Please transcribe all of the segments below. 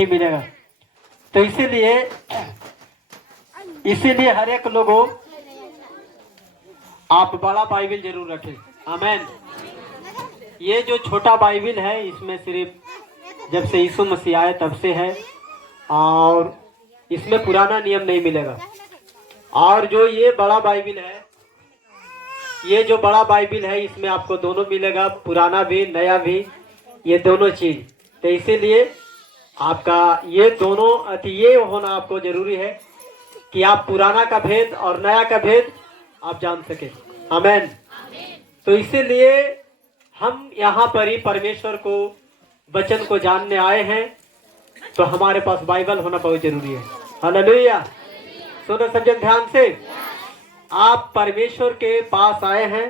नहीं मिलेगा। तो इसीलिए हर एक लोगों आप बड़ा बाइबिल जरूर रखें। आमीन। ये जो छोटा बाइबिल है इसमें सिर्फ जब से यीशु मसीह आए तब से है, और इसमें पुराना नियम नहीं मिलेगा। और जो ये बड़ा बाइबिल है, ये जो बड़ा बाइबिल है इसमें आपको दोनों मिलेगा, पुराना भी नया भी, ये दोनों चीज। तो इसीलिए आपका ये दोनों ये होना आपको जरूरी है कि आप पुराना का भेद और नया का भेद आप जान सके। आमीन। तो इसीलिए हम यहाँ पर ही परमेश्वर को वचन को जानने आए हैं, तो हमारे पास बाइबल होना बहुत जरूरी है। हालेलुया। सुनो समझे ध्यान से, आप परमेश्वर के पास आए हैं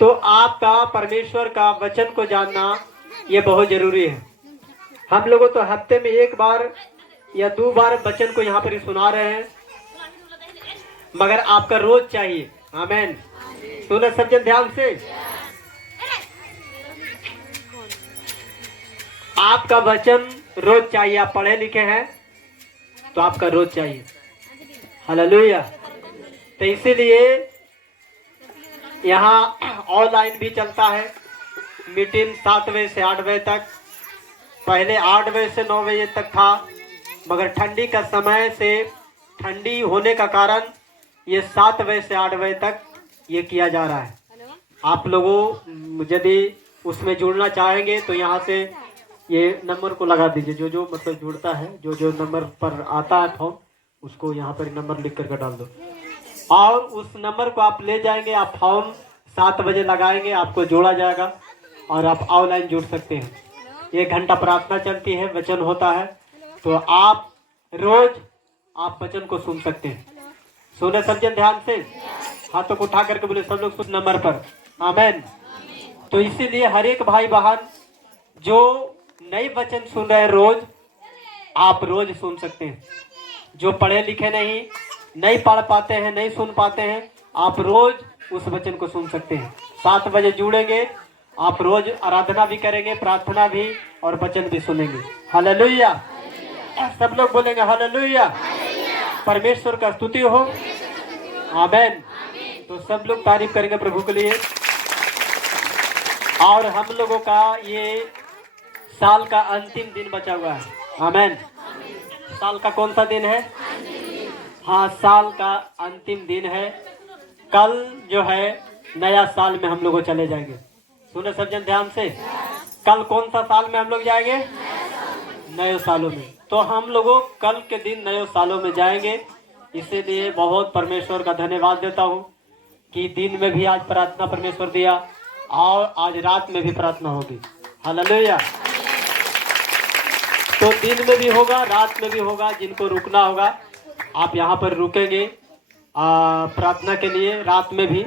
तो आपका परमेश्वर का वचन को जानना ये बहुत जरूरी है। हम लोगों तो हफ्ते में एक बार या 2 बार वचन को यहाँ पर ही सुना रहे हैं, मगर आपका रोज चाहिए। आमीन। सुनो समझे ध्यान से, आपका वचन रोज चाहिए। आप पढ़े लिखे हैं तो आपका रोज चाहिए। हालेलुया। तो इसीलिए यहाँ ऑनलाइन भी चलता है मीटिंग 7 बजे से 8 बजे तक। पहले 8 बजे से 9 बजे तक था, मगर ठंडी का समय से ठंडी होने का कारण ये 7 बजे से 8 बजे तक ये किया जा रहा है। आप लोगों यदि उसमें जुड़ना चाहेंगे तो यहाँ से ये नंबर को लगा दीजिए। जो मतलब जुड़ता है, जो नंबर पर आता है फॉर्म, उसको यहाँ पर नंबर लिख करके डाल दो, और उस नंबर को आप ले जाएंगे। आप फॉर्म 7 बजे लगाएंगे, आपको जोड़ा जाएगा और आप ऑनलाइन जुड़ सकते हैं। 1 घंटा प्रार्थना चलती है, वचन होता है, तो आप रोज आप वचन को सुन सकते हैं। सुने समझे ध्यान से, हाथों को उठा करके बोले सब लोग सुन नंबर पर। आमीन। तो इसीलिए हर एक भाई बहन जो नई वचन सुन रहे हैं रोज, आप रोज सुन सकते हैं। जो पढ़े लिखे नहीं पढ़ पाते हैं, नहीं सुन पाते हैं, आप रोज उस वचन को सुन सकते हैं। 7 बजे जुड़ेंगे, आप रोज आराधना भी करेंगे, प्रार्थना भी, और वचन भी सुनेंगे। हालेलुया। सब लोग बोलेंगे हालेलुया। परमेश्वर का स्तुति हो। आमीन। तो सब लोग तारीफ करेंगे प्रभु के लिए। और हम लोगों का ये साल का अंतिम दिन बचा हुआ है। आमीन। साल का कौन सा दिन है? हाँ, साल का अंतिम दिन है। कल जो है नया साल में हम लोग चले जाएंगे। सुने सब जन ध्यान से, कल कौन सा साल में हम लोग जाएंगे? नए सालों में। तो हम लोगों कल के दिन नए सालों में जाएंगे। इसीलिए बहुत परमेश्वर का धन्यवाद देता हूँ कि दिन में भी आज प्रार्थना परमेश्वर दिया, और आज रात में भी प्रार्थना होगी। हालेलुया। तो दिन में भी होगा, रात में भी होगा। जिनको रुकना होगा आप यहाँ पर रुकेंगे प्रार्थना के लिए, रात में भी,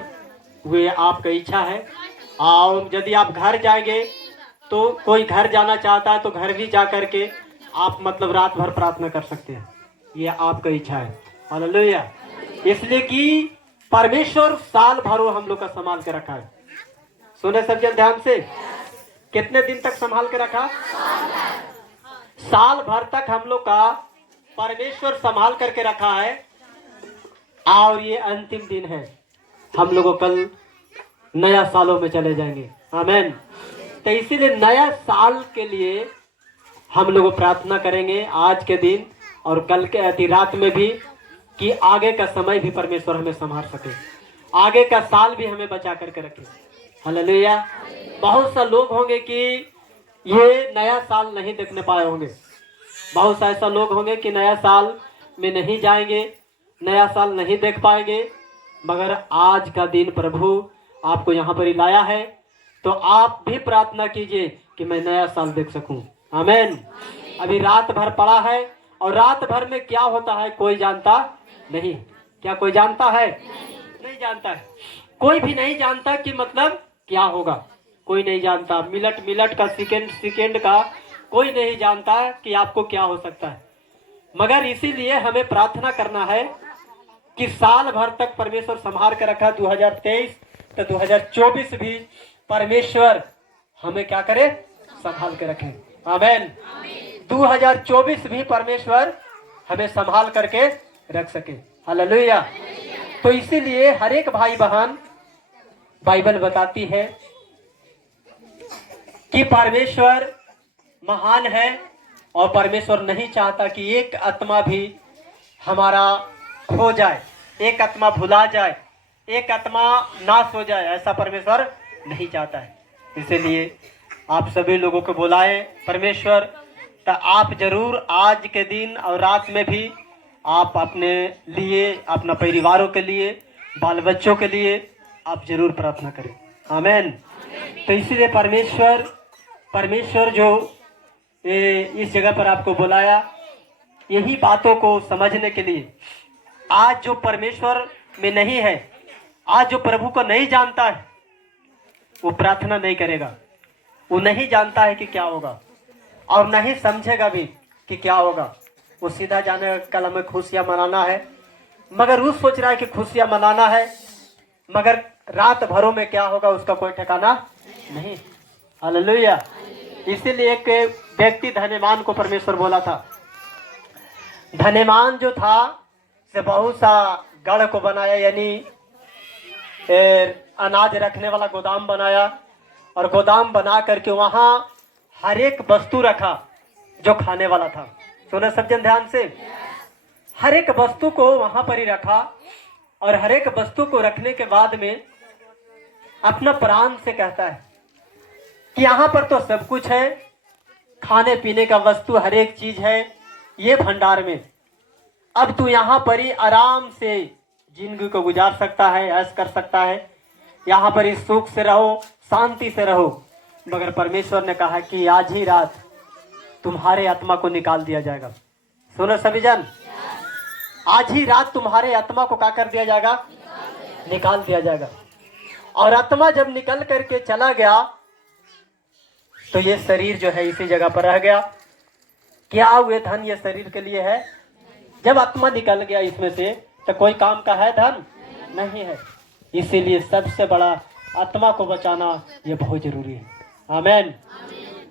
वे आपका इच्छा है। और यदि आप घर जाएंगे तो कोई घर जाना चाहता है तो घर भी जा करके आप मतलब रात भर प्रार्थना कर सकते हैं। ये आपका इच्छा है। हालेलुया। इसलिए कि परमेश्वर साल भर हम लोग का संभाल के रखा है। सुने सब जन ध्यान से, कितने दिन तक संभाल के रखा? साल भर तक हम लोग का परमेश्वर संभाल करके रखा है। और ये अंतिम दिन है, हम लोगों कल नया सालों में चले जाएंगे। आमीन। तो इसीलिए नया साल के लिए हम लोग प्रार्थना करेंगे आज के दिन और कल के अति रात में भी, कि आगे का समय भी परमेश्वर हमें संभाल सके, आगे का साल भी हमें बचा करके रखे। हालेलुया। बहुत सा लोग होंगे कि ये नया साल नहीं देखने पाए होंगे। बहुत सा ऐसा लोग होंगे कि नया साल में नहीं जाएंगे, नया साल नहीं देख पाएंगे। मगर आज का दिन प्रभु आपको यहाँ पर ही लाया है, तो आप भी प्रार्थना कीजिए कि मैं नया साल देख सकूं। आमीन। अभी रात भर पड़ा है, और रात भर में क्या होता है कोई जानता नहीं। क्या कोई जानता है? नहीं जानता है। कोई भी नहीं जानता कि मतलब क्या होगा, कोई नहीं जानता। मिनट का, सेकेंड का कोई नहीं जानता कि आपको क्या हो सकता है। मगर इसीलिए हमें प्रार्थना करना है कि साल भर तक परमेश्वर संभाल कर रखा। 2023 तो 2024 भी परमेश्वर हमें क्या करे? संभाल के रखें। आमेन। 2024 भी परमेश्वर हमें संभाल करके रख सके। हालेलुया। तो इसीलिए हर एक भाई बहन, बाइबल बताती है कि परमेश्वर महान है और परमेश्वर नहीं चाहता कि एक आत्मा भी हमारा खो जाए, एक आत्मा भुला जाए, एक आत्मा नाश हो जाए, ऐसा परमेश्वर नहीं चाहता है। इसीलिए आप सभी लोगों को बुलाए परमेश्वर, तो आप जरूर आज के दिन और रात में भी आप अपने लिए, अपना परिवारों के लिए, बाल बच्चों के लिए आप जरूर प्रार्थना करें। आमेन। तो इसीलिए परमेश्वर जो इस जगह पर आपको बुलाया, यही बातों को समझने के लिए। आज जो परमेश्वर में नहीं है, आज जो प्रभु को नहीं जानता है, वो प्रार्थना नहीं करेगा, वो नहीं जानता है कि क्या होगा और नहीं समझेगा भी कि क्या होगा। वो सीधा जाने कल हमें खुशियां मनाना है, मगर वो सोच रहा है कि खुशियां मनाना है, मगर रात भरों में क्या होगा उसका कोई ठिकाना नहीं। हालेलुया। इसीलिए एक व्यक्ति धनवान को परमेश्वर बोला था, धनवान जो था से बहुत सा गढ़ को बनाया, यानी अनाज रखने वाला गोदाम बनाया, और गोदाम बना करके वहां हर एक वस्तु रखा जो खाने वाला था। सुने सब जन ध्यान से, हर एक वस्तु को वहां पर ही रखा, और हर एक वस्तु को रखने के बाद में अपना प्राण से कहता है कि यहाँ पर तो सब कुछ है, खाने पीने का वस्तु हर एक चीज है ये भंडार में, अब तू यहाँ पर ही आराम से जिंदगी को गुजार सकता है, ऐश कर सकता है, यहाँ पर इस सुख से रहो, शांति से रहो। मगर परमेश्वर ने कहा कि आज ही रात तुम्हारे आत्मा को निकाल दिया जाएगा। सुनो सभी जन, आज ही रात तुम्हारे आत्मा को क्या कर दिया जाएगा? निकाल दिया जाएगा। और आत्मा जब निकल करके चला गया तो ये शरीर जो है इसी जगह पर रह गया। क्या हुए धन ये शरीर के लिए है? जब आत्मा निकल गया इसमें से तो कोई काम का है धन नहीं है। इसीलिए सबसे बड़ा आत्मा को बचाना ये बहुत जरूरी है। आमेन।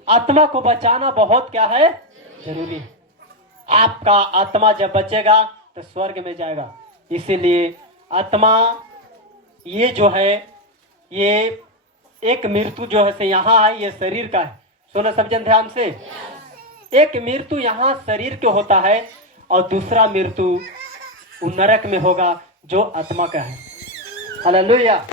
आत्मा को बचाना बहुत क्या है? जरूरी है। आपका आत्मा जब बचेगा तो स्वर्ग में जाएगा। इसीलिए आत्मा ये जो है, ये एक मृत्यु जो है से यहाँ है, ये शरीर का है। सुनो सब जन ध्यान से, एक मृत्यु यहाँ शरीर के होता है और दूसरा मृत्यु नरक में होगा जो आत्मा का है। हालेलुया।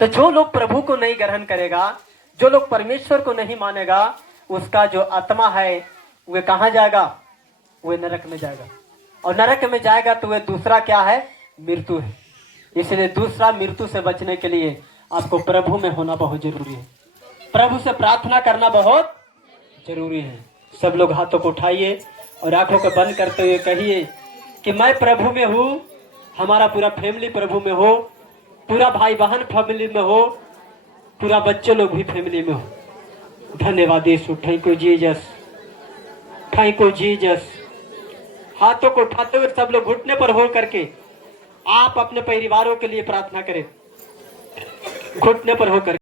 तो जो लोग प्रभु को नहीं ग्रहण करेगा, जो लोग परमेश्वर को नहीं मानेगा, उसका जो आत्मा है वह कहाँ जाएगा? वह नरक में जाएगा। और नरक में जाएगा तो वह दूसरा क्या है? मृत्यु है। इसलिए दूसरा मृत्यु से बचने के लिए आपको प्रभु में होना बहुत जरूरी है। प्रभु से प्रार्थना करना बहुत जरूरी है। सब लोग हाथों को उठाइए और आंखों को बंद करते हुए कहिए कि मैं प्रभु में हूँ, हमारा पूरा फैमिली प्रभु में हो, पूरा भाई बहन फैमिली में हो, पूरा बच्चे लोग भी फैमिली में हो। धन्यवाद यीशु। Thank you Jesus, thank you Jesus. हाथों को उठाते हुए सब लोग घुटने पर हो करके आप अपने परिवारों के लिए प्रार्थना करें, घुटने पर होकर।